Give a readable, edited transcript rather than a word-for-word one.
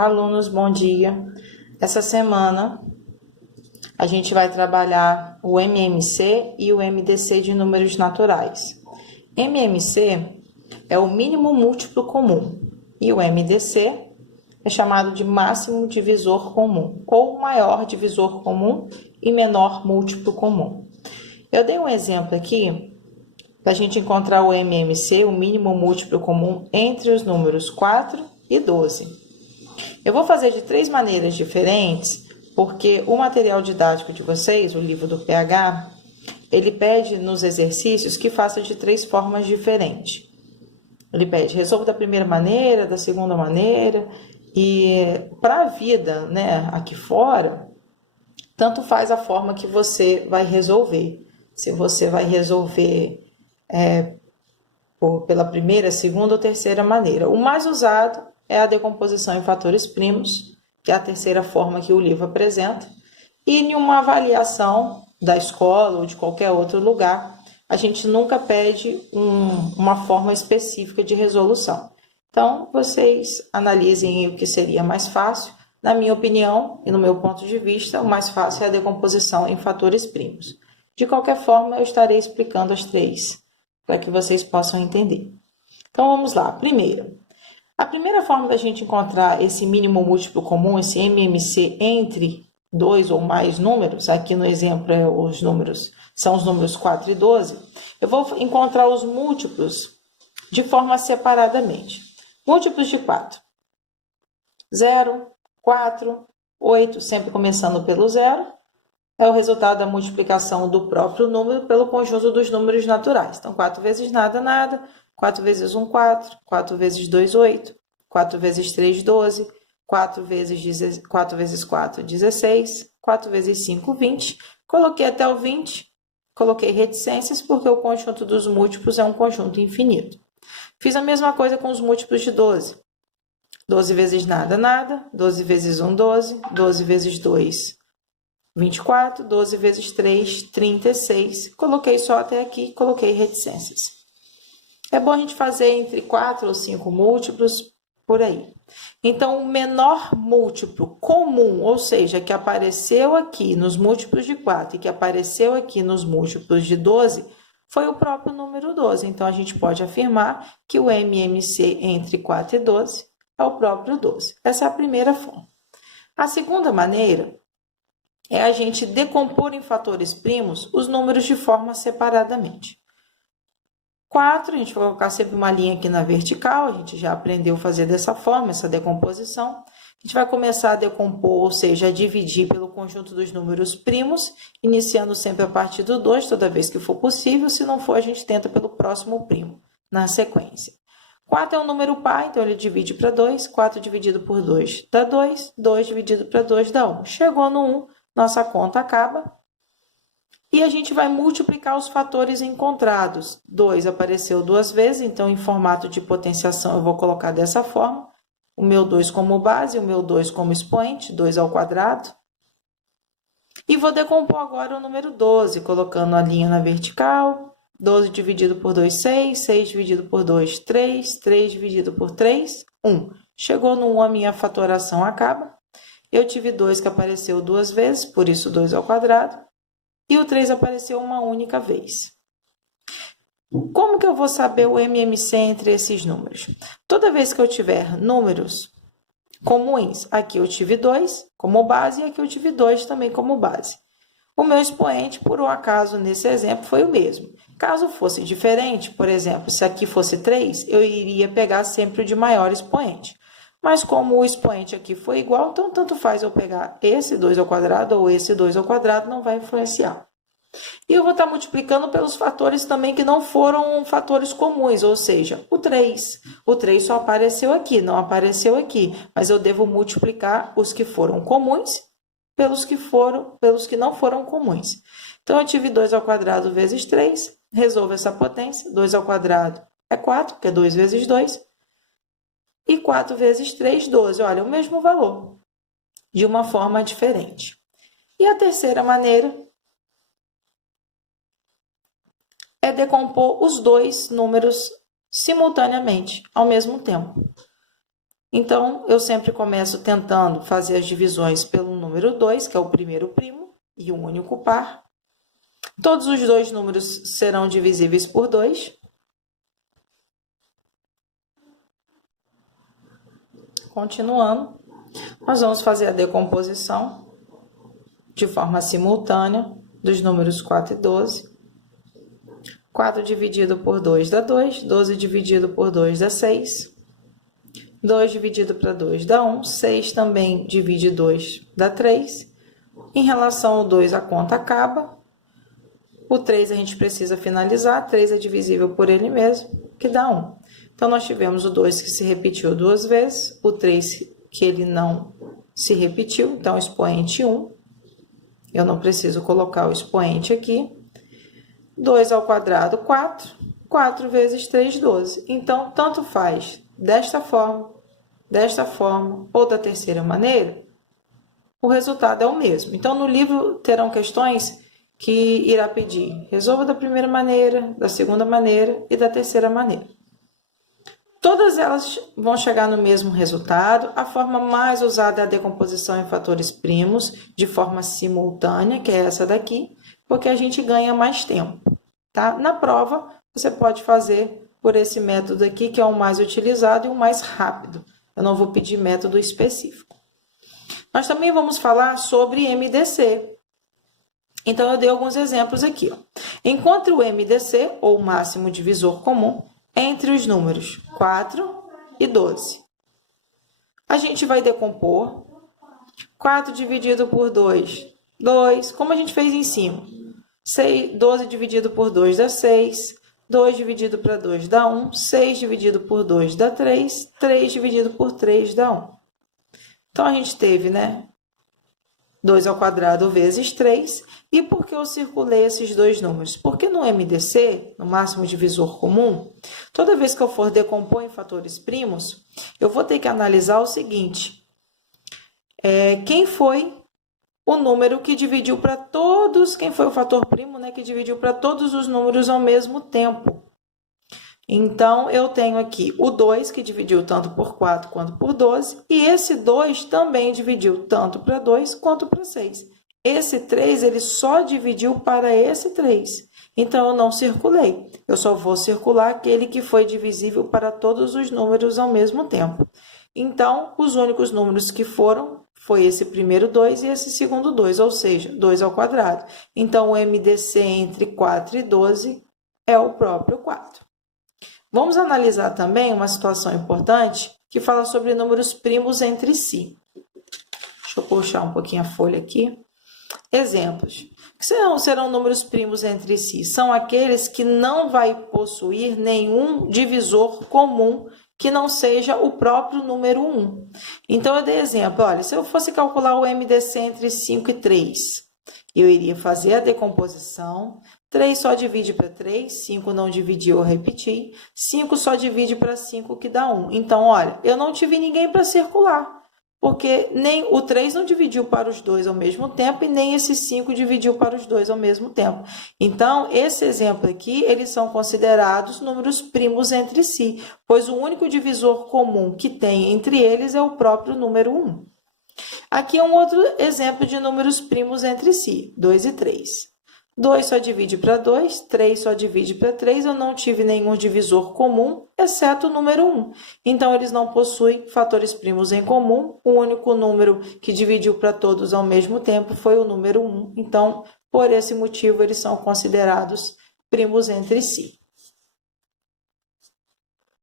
Olá, alunos, bom dia. Essa semana a gente vai trabalhar o MMC e o MDC de números naturais. MMC é o mínimo múltiplo comum e o MDC é chamado de máximo divisor comum ou maior divisor comum e menor múltiplo comum. Eu dei um exemplo aqui para a gente encontrar o MMC, o mínimo múltiplo comum, entre os números 4 e 12. Eu vou fazer de 3 maneiras diferentes, porque o material didático de vocês, o livro do PH, ele pede nos exercícios que faça de 3 formas diferentes. Ele pede resolva da primeira maneira, da segunda maneira, e para a vida, né, aqui fora, tanto faz a forma que você vai resolver. Se você vai resolver pela primeira, segunda ou terceira maneira. O mais usado é a decomposição em fatores primos, que é a terceira forma que o livro apresenta, e em uma avaliação da escola ou de qualquer outro lugar, a gente nunca pede uma forma específica de resolução. Então, vocês analisem o que seria mais fácil. Na minha opinião e no meu ponto de vista, o mais fácil é a decomposição em fatores primos. De qualquer forma, eu estarei explicando as 3, para que vocês possam entender. Então, vamos lá. A primeira forma da gente encontrar esse mínimo múltiplo comum, esse MMC, entre 2 ou mais números, aqui no exemplo são os números 4 e 12, eu vou encontrar os múltiplos de forma separadamente. Múltiplos de 4. 0, 4, 8, sempre começando pelo 0, é o resultado da multiplicação do próprio número pelo conjunto dos números naturais. Então, 4 vezes nada, nada. 4 vezes 1, 4. 4 vezes 2, 8. 4 vezes 3, 12. 4 vezes 4, 16. 4 vezes 5, 20. Coloquei até o 20. Coloquei reticências porque o conjunto dos múltiplos é um conjunto infinito. Fiz a mesma coisa com os múltiplos de 12. 12 vezes nada, nada. 12 vezes 1, 12. 12 vezes 2, 24, 12 vezes 3, 36. Coloquei só até aqui, coloquei reticências. É bom a gente fazer entre 4 ou 5 múltiplos, por aí. Então, o menor múltiplo comum, ou seja, que apareceu aqui nos múltiplos de 4 e que apareceu aqui nos múltiplos de 12, foi o próprio número 12. Então, a gente pode afirmar que o MMC entre 4 e 12 é o próprio 12. Essa é a primeira forma. A segunda maneira é a gente decompor em fatores primos os números de forma separadamente. 4, a gente vai colocar sempre uma linha aqui na vertical, a gente já aprendeu a fazer dessa forma, essa decomposição. A gente vai começar a decompor, ou seja, a dividir pelo conjunto dos números primos, iniciando sempre a partir do 2, toda vez que for possível. Se não for, a gente tenta pelo próximo primo, na sequência. 4 é um número par, então ele divide para 2. 4 dividido por 2 dá 2. 2 dividido para 2 dá 1. Chegou no 1, nossa conta acaba. E a gente vai multiplicar os fatores encontrados. 2 apareceu 2 vezes, então em formato de potenciação eu vou colocar dessa forma. O meu 2 como base, o meu 2 como expoente, 2 ao quadrado. E vou decompor agora o número 12, colocando a linha na vertical. 12 dividido por 2, 6. 6 dividido por 2, 3. 3 dividido por 3, 1. Chegou no 1, a minha fatoração acaba. Eu tive 2 que apareceu 2 vezes, por isso 2 ao quadrado. E o 3 apareceu uma única vez. Como que eu vou saber o MMC entre esses números? Toda vez que eu tiver números comuns, aqui eu tive 2 como base e aqui eu tive 2 também como base. O meu expoente, por um acaso, nesse exemplo, foi o mesmo. Caso fosse diferente, por exemplo, se aqui fosse 3, eu iria pegar sempre o de maior expoente. Mas como o expoente aqui foi igual, então tanto faz eu pegar esse 2 ao quadrado ou esse 2 ao quadrado, não vai influenciar. E eu vou estar multiplicando pelos fatores também que não foram fatores comuns, ou seja, o 3. O 3 só apareceu aqui, não apareceu aqui, mas eu devo multiplicar os que foram comuns pelos que não foram comuns. Então, eu tive 2 ao quadrado vezes 3, resolvo essa potência, 2 ao quadrado é 4, que é 2 vezes 2. E 4 vezes 3, 12. Olha, o mesmo valor, de uma forma diferente. E a terceira maneira é decompor os dois números simultaneamente, ao mesmo tempo. Então, eu sempre começo tentando fazer as divisões pelo número 2, que é o primeiro primo, e um único par. Todos os dois números serão divisíveis por 2. Continuando, nós vamos fazer a decomposição de forma simultânea dos números 4 e 12. 4 dividido por 2 dá 2, 12 dividido por 2 dá 6. 2 dividido para 2 dá 1, 6 também divide 2 dá 3. Em relação ao 2, a conta acaba. O 3 a gente precisa finalizar, 3 é divisível por ele mesmo, que dá 1. Então, nós tivemos o 2 que se repetiu 2 vezes, o 3 que ele não se repetiu, então expoente 1. Eu não preciso colocar o expoente aqui. 2 ao quadrado, 4. 4 vezes 3, 12. Então, tanto faz desta forma ou da terceira maneira, o resultado é o mesmo. Então, no livro terão questões que irá pedir resolva da primeira maneira, da segunda maneira e da terceira maneira. Todas elas vão chegar no mesmo resultado. A forma mais usada é a decomposição em fatores primos, de forma simultânea, que é essa daqui, porque a gente ganha mais tempo, tá? Na prova, você pode fazer por esse método aqui, que é o mais utilizado e o mais rápido. Eu não vou pedir método específico. Nós também vamos falar sobre MDC. Então, eu dei alguns exemplos aqui. Ó. Encontre o MDC, ou máximo divisor comum, entre os números 4 e 12. A gente vai decompor. 4 dividido por 2, 2, como a gente fez em cima. 12 dividido por 2 dá 6. 2 dividido para 2 dá 1. 6 dividido por 2 dá 3. 3 dividido por 3 dá 1. Então, a gente teve, né? 2 ao quadrado vezes 3. E por que eu circulei esses dois números? Porque no MDC, no máximo divisor comum, toda vez que eu for decompor em fatores primos, eu vou ter que analisar o seguinte. Quem foi o número que dividiu para todos, quem foi o fator primo, né, que dividiu para todos os números ao mesmo tempo? Então, eu tenho aqui o 2, que dividiu tanto por 4 quanto por 12, e esse 2 também dividiu tanto para 2 quanto para 6. Esse 3, ele só dividiu para esse 3. Então, eu não circulei. Eu só vou circular aquele que foi divisível para todos os números ao mesmo tempo. Então, os únicos números que foram foi esse primeiro 2 e esse segundo 2, ou seja, 2 ao quadrado. Então, o MDC entre 4 e 12 é o próprio 4. Vamos analisar também uma situação importante que fala sobre números primos entre si. Deixa eu puxar um pouquinho a folha aqui. Exemplos. O que serão números primos entre si? São aqueles que não vai possuir nenhum divisor comum que não seja o próprio número 1. Então, eu dei exemplo. Olha, se eu fosse calcular o MDC entre 5 e 3, eu iria fazer a decomposição. 3 só divide para 3, 5 não dividiu, eu repeti. 5 só divide para 5, que dá 1. Então, olha, eu não tive ninguém para circular, porque nem o 3 não dividiu para os dois ao mesmo tempo e nem esse 5 dividiu para os dois ao mesmo tempo. Então, esse exemplo aqui, eles são considerados números primos entre si, pois o único divisor comum que tem entre eles é o próprio número 1. Aqui é um outro exemplo de números primos entre si, 2 e 3. 2 só divide para 2, 3 só divide para 3, eu não tive nenhum divisor comum, exceto o número 1. Então, eles não possuem fatores primos em comum, o único número que dividiu para todos ao mesmo tempo foi o número 1. Então, por esse motivo, eles são considerados primos entre si.